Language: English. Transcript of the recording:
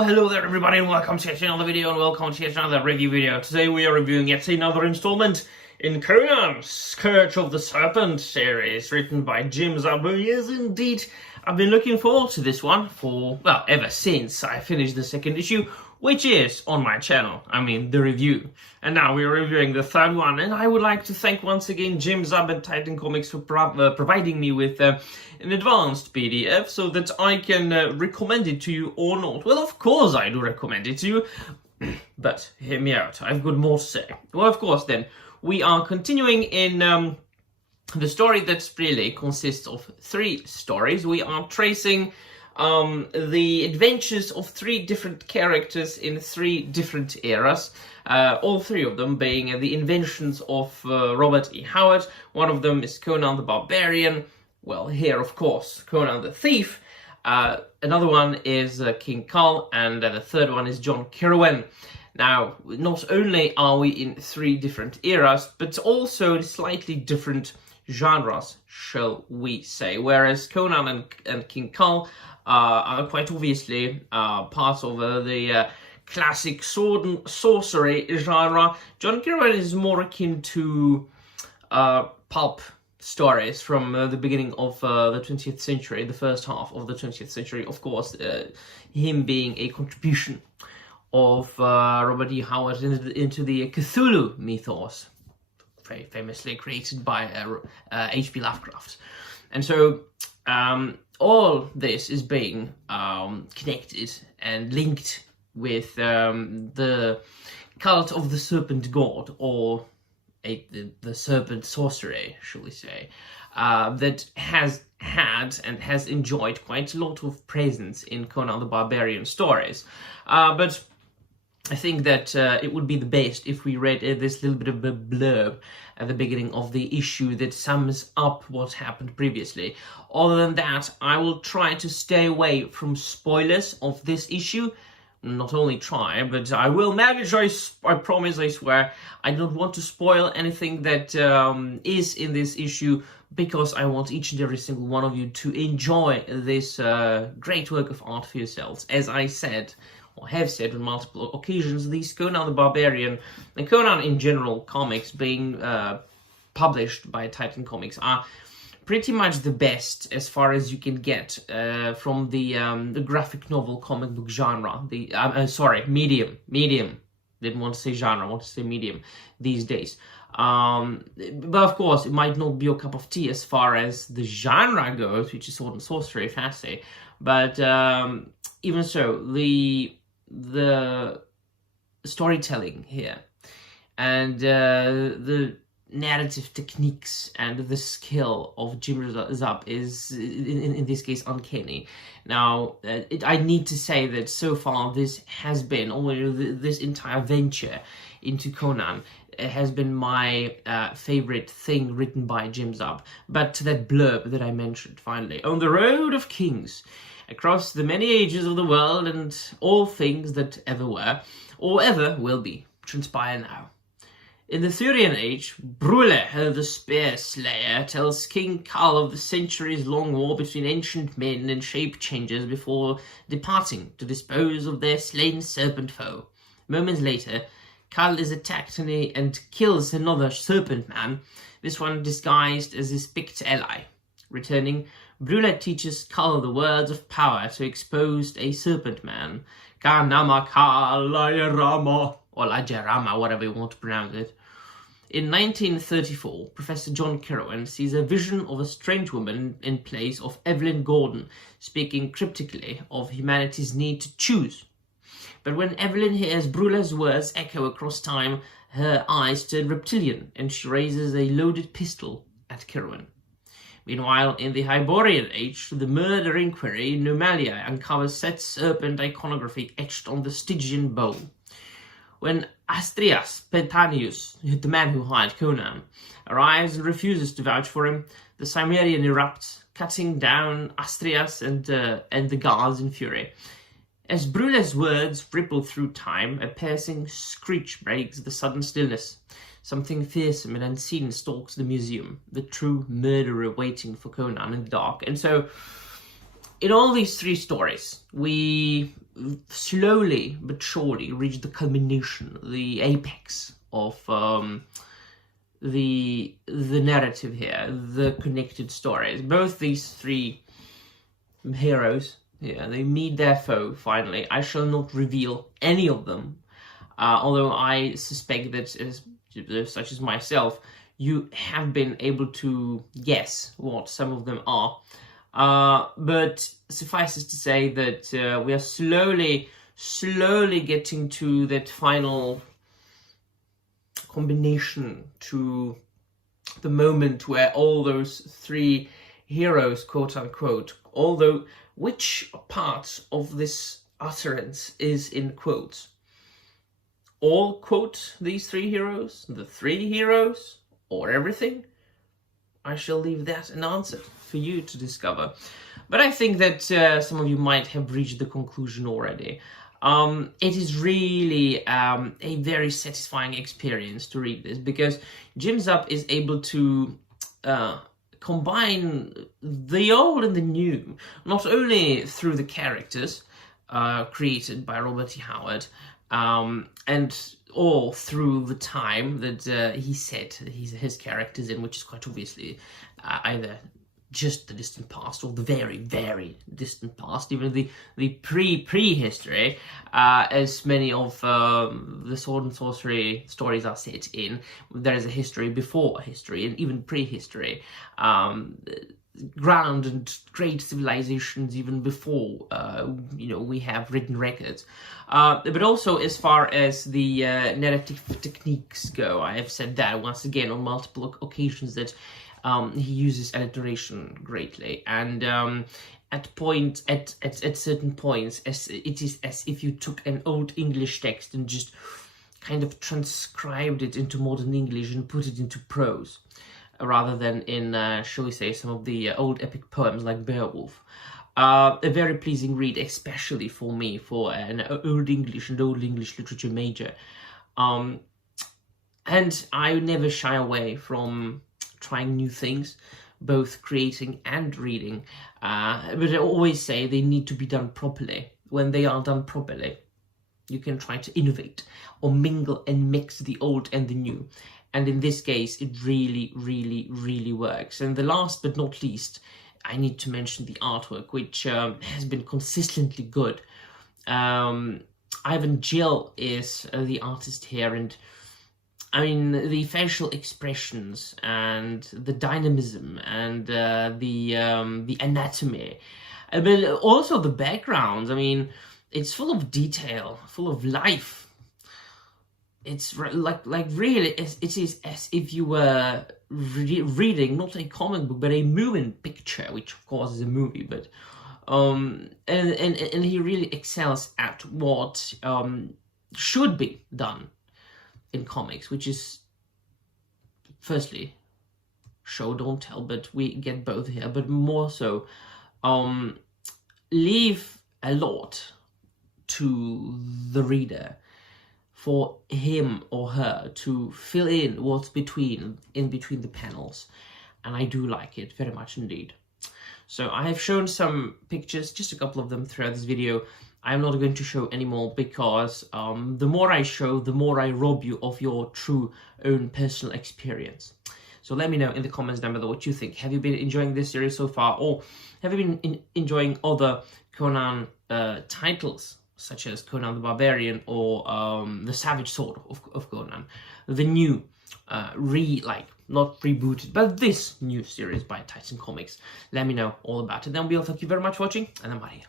Well, hello there everybody and welcome to yet another video and welcome to yet another review video. Today we are reviewing yet another installment in Conan's Scourge of the Serpent series, written by Jim Zub. Yes, indeed, I've been looking forward to this one for, well, ever since I finished the second issue, which is on my channel, the review. And now we're reviewing the third one, and I would like to thank once again Jim Zub and Titan Comics for providing me with an advanced PDF so that I can recommend it to you or not. Well, of course I do recommend it to you, but hear me out, I've got more to say. Well, of course then, we are continuing in the story that really consists of 3 stories. We are tracing the adventures of 3 different characters in 3 different eras, all 3 of them being the inventions of Robert E. Howard. One of them is Conan the Barbarian, well, here of course Conan the Thief. Another one is King Carl, and the third one is John Kirwan. Now, not only are we in 3 different eras, but also in slightly different genres, shall we say. Whereas Conan and King Carl are quite obviously part of the classic sword and sorcery genre, John Kirwan is more akin to pulp stories from the beginning of the 20th century, the first half of the 20th century. Of course, him being a contribution of Robert E. Howard into the Cthulhu mythos, very famously created by H.P. Lovecraft. And so all this is being connected and linked with the cult of the Serpent God, or the Serpent sorcery, shall we say, that has had and has enjoyed quite a lot of presence in Conan the Barbarian stories. But I think that it would be the best if we read this little bit of a blurb at the beginning of the issue that sums up what happened previously. Other than that, I will try to stay away from spoilers of this issue. Not only try, but I will manage, I promise, I swear. I don't want to spoil anything that is in this issue, because I want each and every single one of you to enjoy this great work of art for yourselves. As I said, or have said on multiple occasions, these Conan the Barbarian and Conan in general comics being published by Titan Comics are pretty much the best as far as you can get from the graphic novel comic book genre, medium. Didn't want to say genre, I want to say medium these days. But of course, it might not be your cup of tea as far as the genre goes, which is sword and sorcery, fantasy. But even so, the storytelling here and the narrative techniques and the skill of Jim Zub is, in this case, uncanny. Now, I need to say that so far this has been, or this entire venture into Conan has been my favorite thing written by Jim Zub. But to that blurb that I mentioned, finally, on the road of kings, across the many ages of the world and all things that ever were, or ever will be, transpire now. In the Thurian age, Brule, the spear slayer, tells King Carl of the centuries-long war between ancient men and shape-changers before departing to dispose of their slain serpent foe. Moments later, Carl is attacked and kills another serpent man, this one disguised as his picked ally. Returning, Brule teaches Carl the words of power to expose a serpent man, Kanama Kalayarama, or Lajarama, whatever you want to pronounce it. In 1934, Professor John Kirwan sees a vision of a strange woman in place of Evelyn Gordon, speaking cryptically of humanity's need to choose. But when Evelyn hears Brule's words echo across time, her eyes turn reptilian, and she raises a loaded pistol at Kirwan. Meanwhile, in the Hyborian age, the murder inquiry in Numalia uncovers set serpent iconography etched on the Stygian bowl. When Astrias Petanius, the man who hired Conan, arrives and refuses to vouch for him, the Cimmerian erupts, cutting down Astrias and the guards in fury. As Brule's words ripple through time, a piercing screech breaks the sudden stillness. Something fearsome and unseen stalks the museum, the true murderer waiting for Conan in the dark. And so, in all these 3 stories, we slowly but surely reach the culmination, the apex of the narrative here, the connected stories. Both these three heroes, yeah, they meet their foe finally. I shall not reveal any of them, although I suspect that, such as myself, you have been able to guess what some of them are. But suffices to say that we are slowly getting to that final combination, to the moment where all those three heroes, quote unquote, although which part of this utterance is in quotes? All quote these three heroes, the three heroes, or everything? I shall leave that unanswered for you to discover. But I think that some of you might have reached the conclusion already. It is really a very satisfying experience to read this, because Jim Zub is able to combine the old and the new, not only through the characters created by Robert E. Howard, and all through the time that he set his characters in, which is quite obviously either just the distant past or the very, very distant past, even the prehistory, as many of the sword and sorcery stories are set in. There is a history before history and even prehistory. Grand and great civilizations even before we have written records, but also as far as the narrative techniques go. I have said that once again on multiple occasions, that he uses alliteration greatly, and at certain points, as it is as if you took an old English text and just kind of transcribed it into modern English and put it into prose, rather than in, shall we say, some of the old epic poems like Beowulf. A very pleasing read, especially for me, for an old English literature major. And I never shy away from trying new things, both creating and reading. But I always say they need to be done properly. When they are done properly, you can try to innovate or mingle and mix the old and the new. And in this case, it really, really, really works. And the last but not least, I need to mention the artwork, which has been consistently good. Ivan Gill is the artist here, and I mean, the facial expressions and the dynamism and the anatomy, but also the backgrounds. I mean, it's full of detail, full of life. It's like really, it is as if you were reading not a comic book but a moving picture, which of course is a movie. But and he really excels at what should be done in comics, which is firstly show don't tell, but we get both here, but more so leave a lot to the reader, for him or her to fill in what's in between the panels. And I do like it very much indeed. So I have shown some pictures, just a couple of them throughout this video. I'm not going to show any more, because the more I show, the more I rob you of your true own personal experience. So let me know in the comments down below what you think. Have you been enjoying this series so far, or have you been enjoying other Conan titles, such as Conan the Barbarian or the Savage Sword of Conan, the new, not rebooted, but this new series by Titan Comics? Let me know all about it. Then we'll thank you very much for watching, and I'm out here.